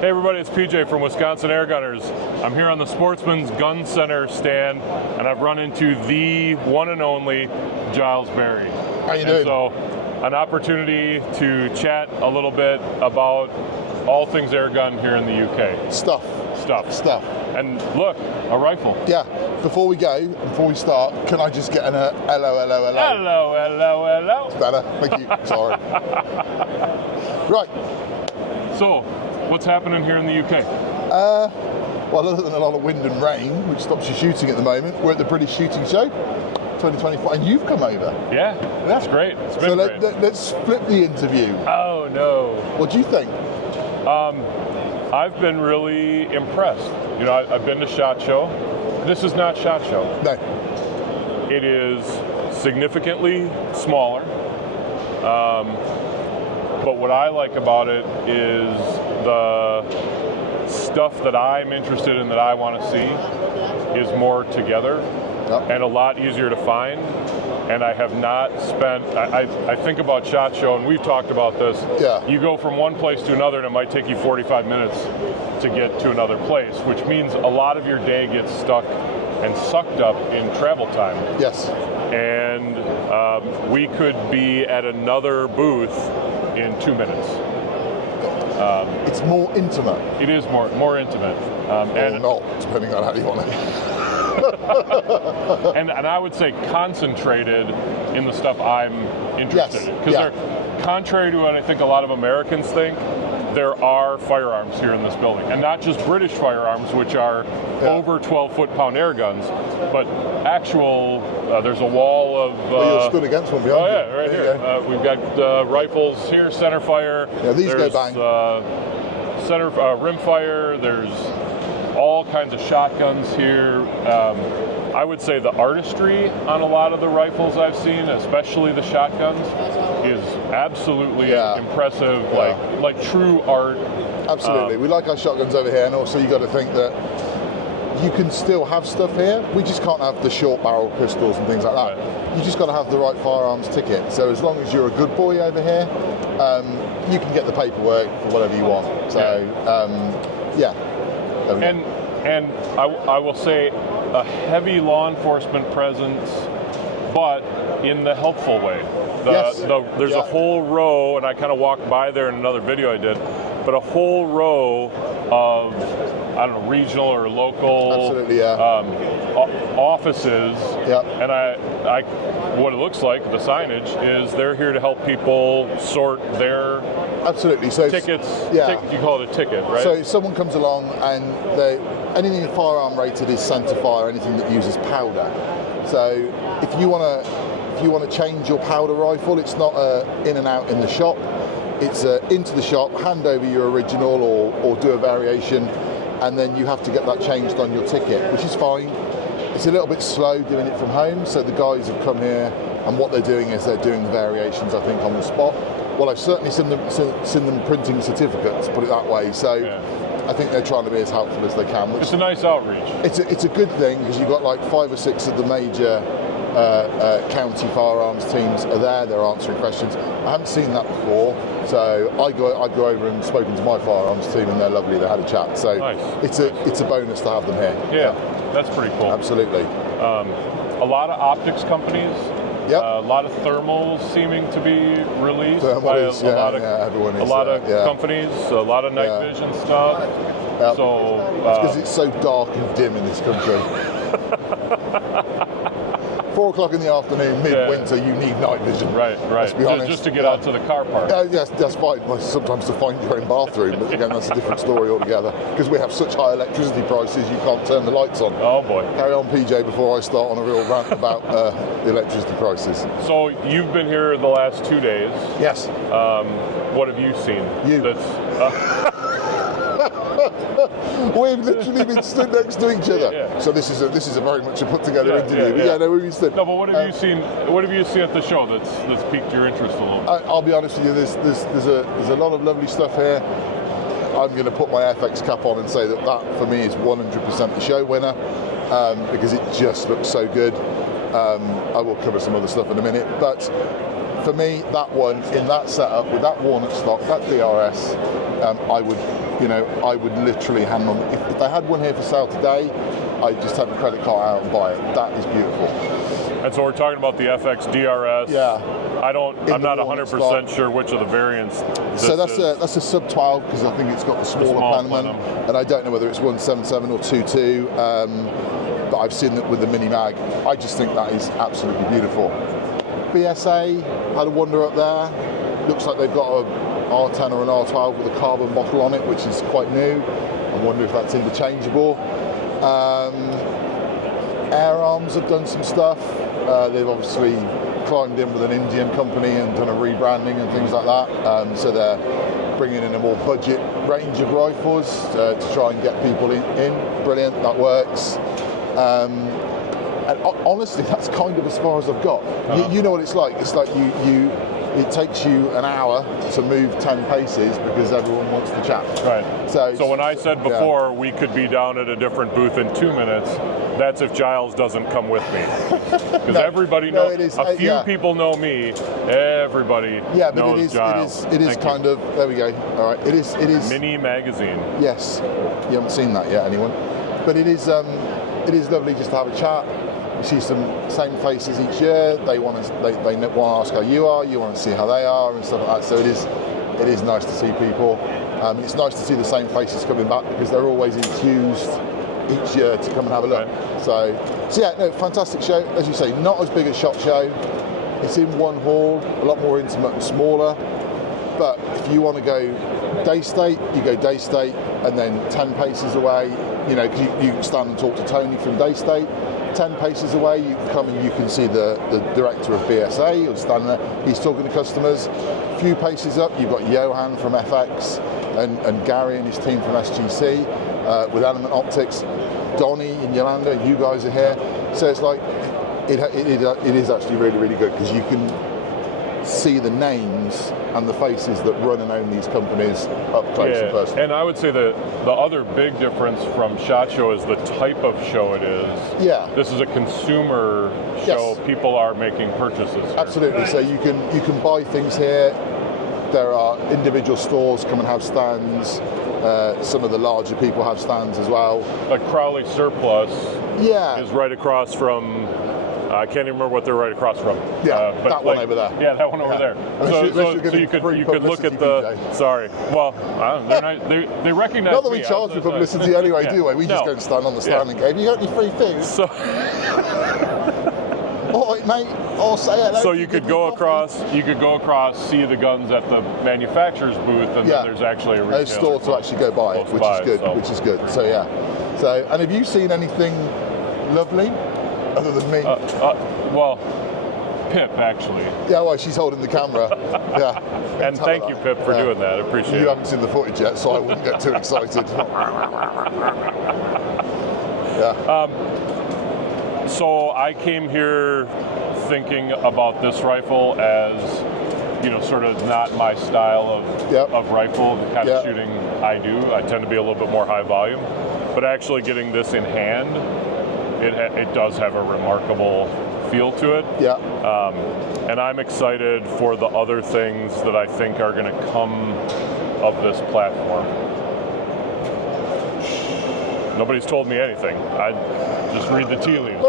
Hey everybody, it's PJ from Wisconsin AirGunners. I'm here on the Sportsman's Gun Center stand, and I've run into the one and only Giles Berry. How you doing? So, an opportunity to chat a little bit about all things airgun here in the UK. Stuff. And look, a rifle. Yeah. Before we start, can I just get an hello? Hello. It's better. Thank you. Sorry. Right. So, what's happening here in the UK? Well, other than a lot of wind and rain, which stops you shooting at the moment, we're at the British Shooting Show 2025, and you've come over. Yeah, that's great. It's been great. Let's flip the interview. Oh no. What do you think? I've been really impressed. You know, I've been to SHOT Show. This is not SHOT Show. No. It is significantly smaller. But what I like about it is the stuff that I'm interested in, that I want to see, is more together and a lot easier to find. And I have not spent, I think about SHOT Show, and we've talked about this. Yeah. You go from one place to another, and it might take you 45 minutes to get to another place, which means a lot of your day gets stuck and sucked up in travel time. Yes. And we could be at another booth in 2 minutes. It's more intimate. It is more intimate. Or not, depending on how you want it. and I would say concentrated in the stuff I'm interested in. Because they're contrary to what I think a lot of Americans think, there are firearms here in this building. And not just British firearms, which are over 12 foot-pound air guns, but actual, there's a wall of... well, you're stood against one behind you. Oh yeah, right here. We've got rifles here, center fire. Yeah, these go bang. Center rim fire, there's all kinds of shotguns here. I would say the artistry on a lot of the rifles I've seen, especially the shotguns, is absolutely impressive, like true art. Absolutely. We like our shotguns over here, and also you got to think that you can still have stuff here. We just can't have the short barrel pistols and things like that. Right. You just got to have the right firearms ticket. So as long as you're a good boy over here, you can get the paperwork for whatever you want. So And I will say a heavy law enforcement presence, but in the helpful way. There's a whole row, and I kind of walked by there in another video I did, but a whole row of, I don't know, regional or local offices. And what it looks like, the signage, is they're here to help people sort their tickets. You call it a ticket, right? So if someone comes along and anything firearm rated is centre fire, anything that uses powder. So if you want to change your powder rifle, it's not in and out in the shop. It's into the shop, hand over your original or do a variation, and then you have to get that changed on your ticket, which is fine. It's a little bit slow doing it from home, so the guys have come here, and what they're doing is they're doing the variations, I think, on the spot. Well, I've certainly seen them printing certificates, put it that way, so I think they're trying to be as helpful as they can. It's a nice outreach. It's a good thing, because you've got like 5 or 6 of the major county firearms teams are there, they're answering questions. I haven't seen that before, so I go over and spoken to my firearms team, and they're lovely, they had a chat, so nice. It's a bonus to have them here. Yeah, that's pretty cool. Absolutely. A lot of optics companies, a lot of thermals seeming to be released by a lot of companies, a lot of night vision stuff. So it's because it's so dark and dim in this country. 4 o'clock in the afternoon, midwinter, you need night vision. Right. Let's be honest. Just to get out to the car park. Yes, that's fine. Sometimes to find your own bathroom, but again, that's a different story altogether. Because we have such high electricity prices, you can't turn the lights on. Oh boy. Carry on, PJ, before I start on a real rant about the electricity prices. So you've been here the last 2 days. Yes. What have you seen? We've literally been stood next to each other. Yeah. So this is a very much a put together interview. We've been stood. No, but what have you seen? What have you seen at the show that's piqued your interest a little? I'll be honest with you. There's a lot of lovely stuff here. I'm going to put my FX cap on and say that for me is 100% the show winner, because it just looks so good. I will cover some other stuff in a minute, but for me, that one in that setup with that walnut stock, that DRS, I would literally hand them. If they had one here for sale today, I'd just take the credit card out and buy it. That is beautiful. And so we're talking about the FX DRS. Yeah. I'm not 100% sure which of the variants. So that's a sub 12 because I think it's got the smaller plenum, and I don't know whether it's 177 or 22. But I've seen that with the mini mag. I just think that is absolutely beautiful. BSA had a wander up there. Looks like they've got a R10 or an R12 with a carbon bottle on it, which is quite new. I wonder if that's interchangeable. Air Arms have done some stuff. They've obviously climbed in with an Indian company and done a rebranding and things like that. So they're bringing in a more budget range of rifles to try and get people in. Brilliant, that works. And honestly, that's kind of as far as I've got. You know what it's like. It's like it takes you an hour to move 10 paces because everyone wants to chat. Right. So when I said before we could be down at a different booth in 2 minutes, that's if Giles doesn't come with me. Because everybody knows, a few people know me, everybody knows Giles. It is kind of, there we go. All right. It is. Mini magazine. Yes. You haven't seen that yet, anyone? But it is lovely just to have a chat. You see some same faces each year. They want to ask how you are. You want to see how they are and stuff like that. So it is nice to see people. It's nice to see the same faces coming back because they're always enthused each year to come and have a look. Right. So yeah, no, fantastic show. As you say, not as big as SHOT Show. It's in one hall, a lot more intimate and smaller. But if you want to go day state, you go day state, and then 10 paces away, because you can stand and talk to Tony from day state. 10 paces away, you can come and you can see the director of BSA who's standing there. He's talking to customers. A few paces up, you've got Johan from FX and Gary and his team from SGC with Element Optics. Donnie and Yolanda, you guys are here. So it's like, it is actually really, really good because you can see the names and the faces that run and own these companies up close and personal. And I would say the other big difference from SHOT Show is the type of show it is. Yeah. This is a consumer show. Yes. People are making purchases here. Absolutely. So you can buy things here. There are individual stores come and have stands. Some of the larger people have stands as well. Like Crowley Surplus is right across from I can't even remember what they're right across from. Yeah, but that one over there. Yeah, that one over there. So you could look at the. DJ. Sorry. Well, they recognize. Not that we charge for publicity anyway, do we? We just go and stand on the stand and go, "Have you got any free food?" So. All right, mate. I'll say it. So you could go across. You could go across, see the guns at the manufacturer's booth, and then there's actually a store to actually go buy it, which is good. Which is good. So yeah. So, and have you seen anything lovely? Other than me? Well, Pip, actually. Yeah, well, she's holding the camera. Yeah. And thank you, Pip, for doing that. I appreciate it. You haven't seen the footage yet, so I wouldn't get too excited. So I came here thinking about this rifle as, sort of not my style of rifle, the kind of shooting I do. I tend to be a little bit more high volume. But actually getting this in hand, it does have a remarkable feel to it. Yeah. And I'm excited for the other things that I think are going to come of this platform. Nobody's told me anything. I just read the tea leaves,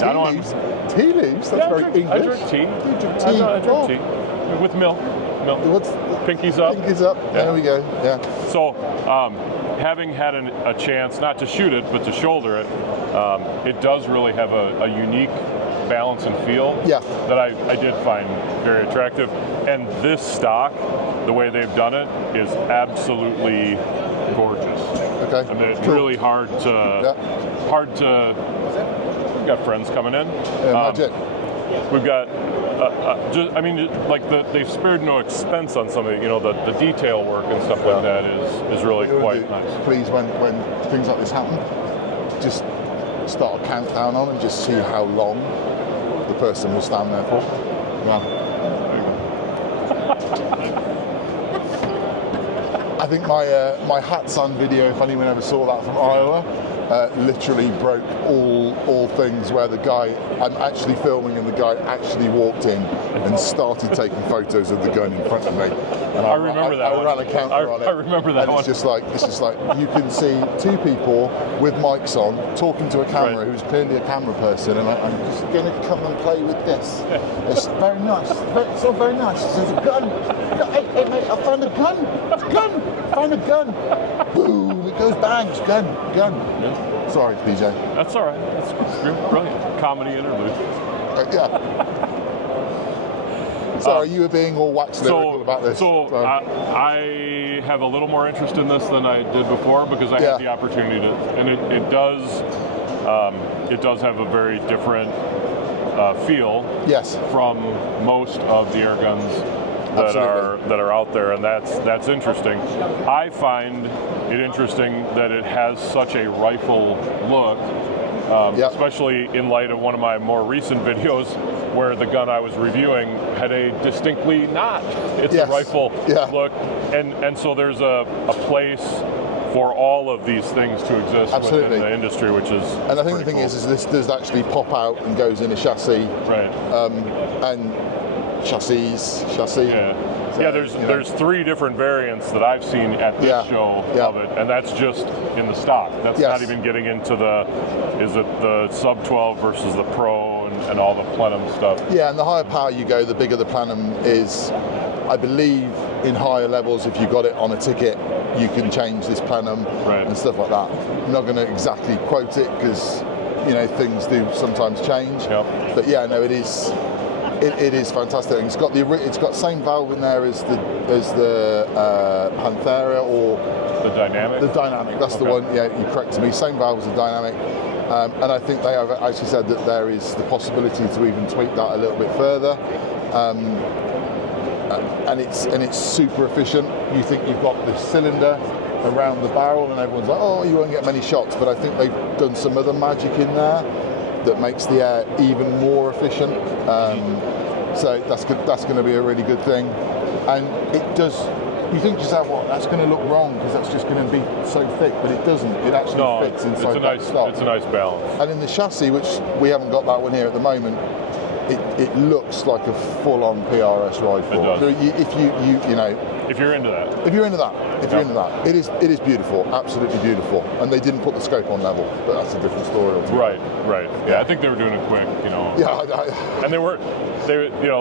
Giles. Tea leaves? That's very English. I drink tea. You drink tea? I drink tea. With milk. Pinkies up. Pinkies up. Yeah. There we go. Yeah. So, having had a chance, not to shoot it, but to shoulder it, it does really have a unique balance and feel that I did find very attractive. And this stock, the way they've done it, is absolutely gorgeous. Okay. I mean, it's really hard to. We've got friends coming in. We've got. They've spared no expense on some of the detail work and stuff like that is really quite nice. Please, when things like this happen, just start a countdown on and just see how long the person will stand there for. Yeah. I think my hats on video, if anyone ever saw that from Iowa, literally broke all things where the guy, I'm actually filming and the guy actually walked in and started taking photos of the gun in front of me. And I remember that I ran a counter on it. I remember that and one. It's just like you can see two people with mics on talking to a camera who's clearly a camera person, and I'm just going to come and play with this. It's very nice. It's all very nice. There's a gun. Hey mate, I found a gun. It's a gun. I found a gun. Boom! It goes bangs. Gun. Yeah. Sorry, PJ. That's all right. That's brilliant. Comedy interlude. Yeah. Sorry, you were being all wax lyrical about this. So I have a little more interest in this than I did before because I had the opportunity to, and it does have a very different feel from most of the air guns that are out there, and that's interesting. I find it interesting that it has such a rifle look, especially in light of one of my more recent videos where the gun I was reviewing had a distinctly not. It's a rifle look, and so there's a place for all of these things to exist within the industry, which is and I think the thing is this does actually pop out and goes in a chassis, and chassis. So, there's 3 different variants that I've seen at this show of it, and that's just in the stock. That's not even getting into the sub 12 versus the Pro and all the Plenum stuff. Yeah, and the higher power you go, the bigger the Plenum is. I believe in higher levels, if you got it on a ticket, you can change this Plenum and stuff like that. I'm not going to exactly quote it because things do sometimes change. But yeah, no, it is. It is fantastic. It's got the same valve in there as the Panthera or the Dynamic. The Dynamic, that's the one. Yeah, you corrected me. Same valve as the Dynamic, and I think they have actually said that there is the possibility to even tweak that a little bit further. And it's super efficient. You think you've got the cylinder around the barrel, and everyone's like, oh, you won't get many shots. But I think they've done some other magic in there that makes the air even more efficient. So that's going to be a really good thing. And it does. You think to yourself, what? That's going to look wrong because that's just going to be so thick, but it doesn't. It actually fits inside that stock. It's a nice balance. And in the chassis, which we haven't got that one here at the moment, it looks like a full-on PRS rifle. It does. If you're into that. If you're into that, it is beautiful, absolutely beautiful. And they didn't put the scope on level, but that's a different story altogether. Right. Yeah, I think they were doing it quick, Yeah. And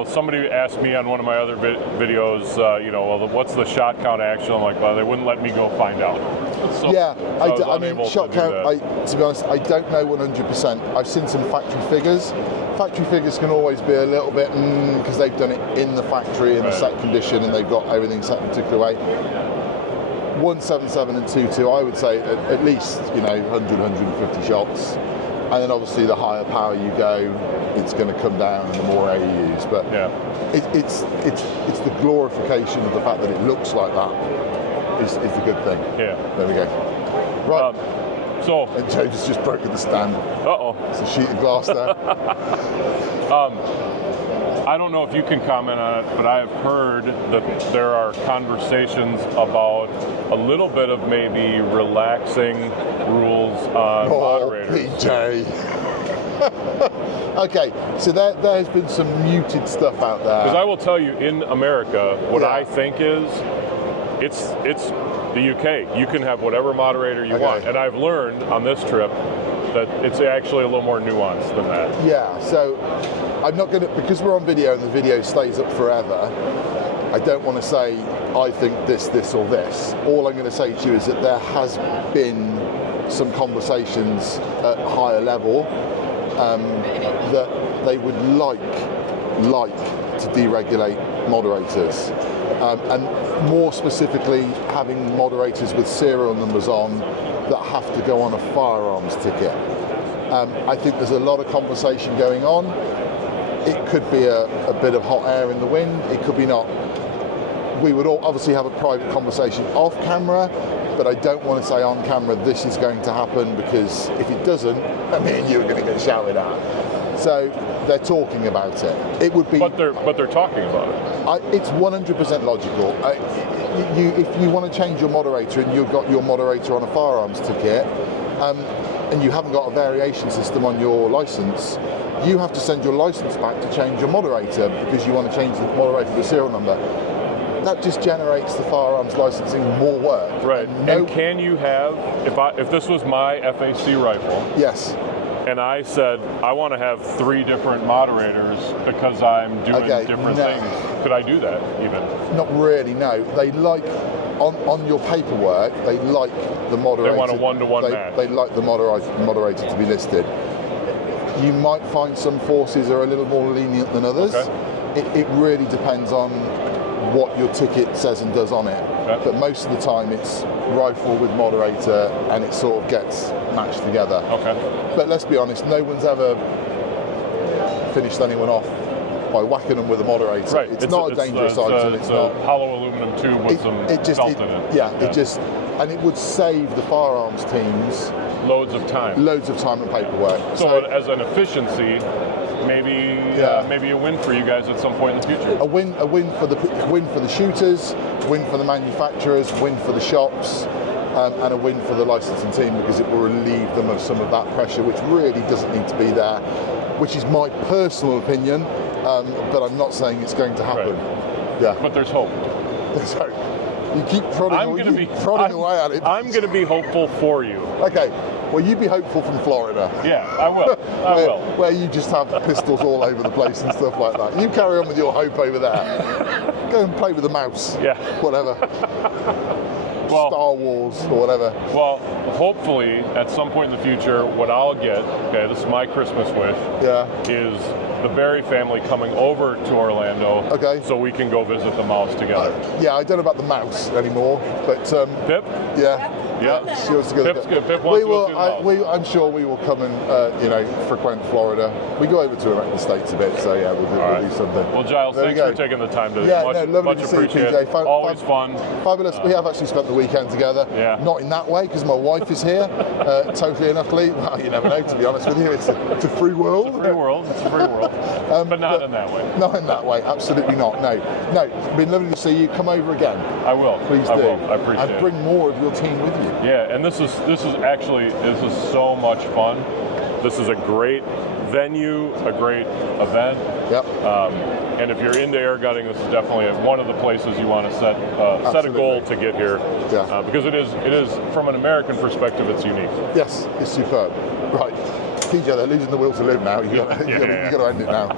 somebody asked me on one of my other videos, well, what's the shot count actually? I'm like, well, they wouldn't let me go find out. I mean, shot count. To be honest, I don't know 100%. I've seen some factory figures. Factory figures can always be a little bit because they've done it in the factory in a set condition and they've got everything set in a particular way. 177 and 22, I would say at least 100, 150 shots, and then obviously the higher power you go, it's going to come down and the more air you use. But it's the glorification of the fact that it looks like that is the good thing. Yeah. There we go. Right. And James has just broken the stand. It's a sheet of glass there. I don't know if you can comment on it, but I have heard that there are conversations about a little bit of maybe relaxing rules on moderators. PJ. Okay, so there has been some muted stuff out there. Because I will tell you, in America, what I think is, it's the UK. You can have whatever moderator you want. And I've learned on this trip that it's actually a little more nuanced than that. Yeah, so I'm not going to, because we're on video and the video stays up forever, I don't want to say I think this, or this. All I'm going to say to you is that there has been some conversations at higher level that they would like to deregulate moderators. And more specifically, having moderators with serial numbers on that have to go on a firearms ticket. I think there's a lot of conversation going on. It could be a bit of hot air in the wind. It could be not. We would all obviously have a private conversation off camera, but I don't want to say on camera this is going to happen, because if it doesn't, me and you are going to get shouted at. So they're talking about it. It would be, but they're talking about it. It's 100% logical. If you want to change your moderator and you've got your moderator on a firearms ticket, and you haven't got a variation system on your license, you have to send your license back to change your moderator because you want to change the moderator to the serial number. That just generates the firearms licensing more work. Right. And can you have, if this was my FAC rifle, yes, and I said I want to have 3 different moderators because I'm doing different things, could I do that even? Not really, no. They like, on your paperwork, they like the moderator. They want a one-to-one match. They like the moderator to be listed. You might find some forces are a little more lenient than others. Okay. It really depends on what your ticket says and does on it. Okay. But most of the time it's rifle with moderator and it sort of gets matched together. Okay. But let's be honest, no one's ever finished anyone off by whacking them with a moderator. Right. It's not a dangerous item. It's a hollow aluminum tube with some felt in it. Yeah, and it would save the firearms teams loads of time and paperwork. So as an efficiency, maybe a win for you guys at some point in the future. A win for the shooters, win for the manufacturers, win for the shops, and a win for the licensing team because it will relieve them of some of that pressure, which really doesn't need to be there. Which is my personal opinion, but I'm not saying it's going to happen. Right. Yeah. But there's hope. There's hope. You keep prodding away at it. I'm going to be hopeful for you. Okay. Well, you be hopeful from Florida. Yeah, I will. I will. Where you just have pistols all over the place and stuff like that. You carry on with your hope over there. Go and play with the mouse. Yeah. Whatever. Well, Star Wars or whatever. Well, hopefully at some point in the future, what I'll get, this is my Christmas wish, is the Berry family coming over to Orlando so we can go visit the mouse together. I don't know about the mouse anymore, but... Pip? Yeah. She wants to go. Pip's good. Pip wants to go see the mouse. I'm sure we will come and frequent Florida. We go over to the States a bit, so yeah, we'll do something. Well, Giles, thanks for taking the time to lovely to see you, PJ. Always fun. Fabulous. We have actually spent the weekend together. Yeah. Not in that way, because my wife is here, totally and utterly. Well, you never know, to be honest with you. It's a free world. It's a free world. But not in that way. Not in that way. Absolutely not. No. It's been lovely to see you. Come over again. I will. Please do. I appreciate it. And bring more of your team with you. Yeah, and this is so much fun. This is a great venue, a great event. Yep. And if you're into air gunning, this is definitely one of the places you want to set a goal to get here. Yeah. Because it is from an American perspective, it's unique. Yes, it's superb. Right, PJ, they're losing the will to live now. You've got to end it now.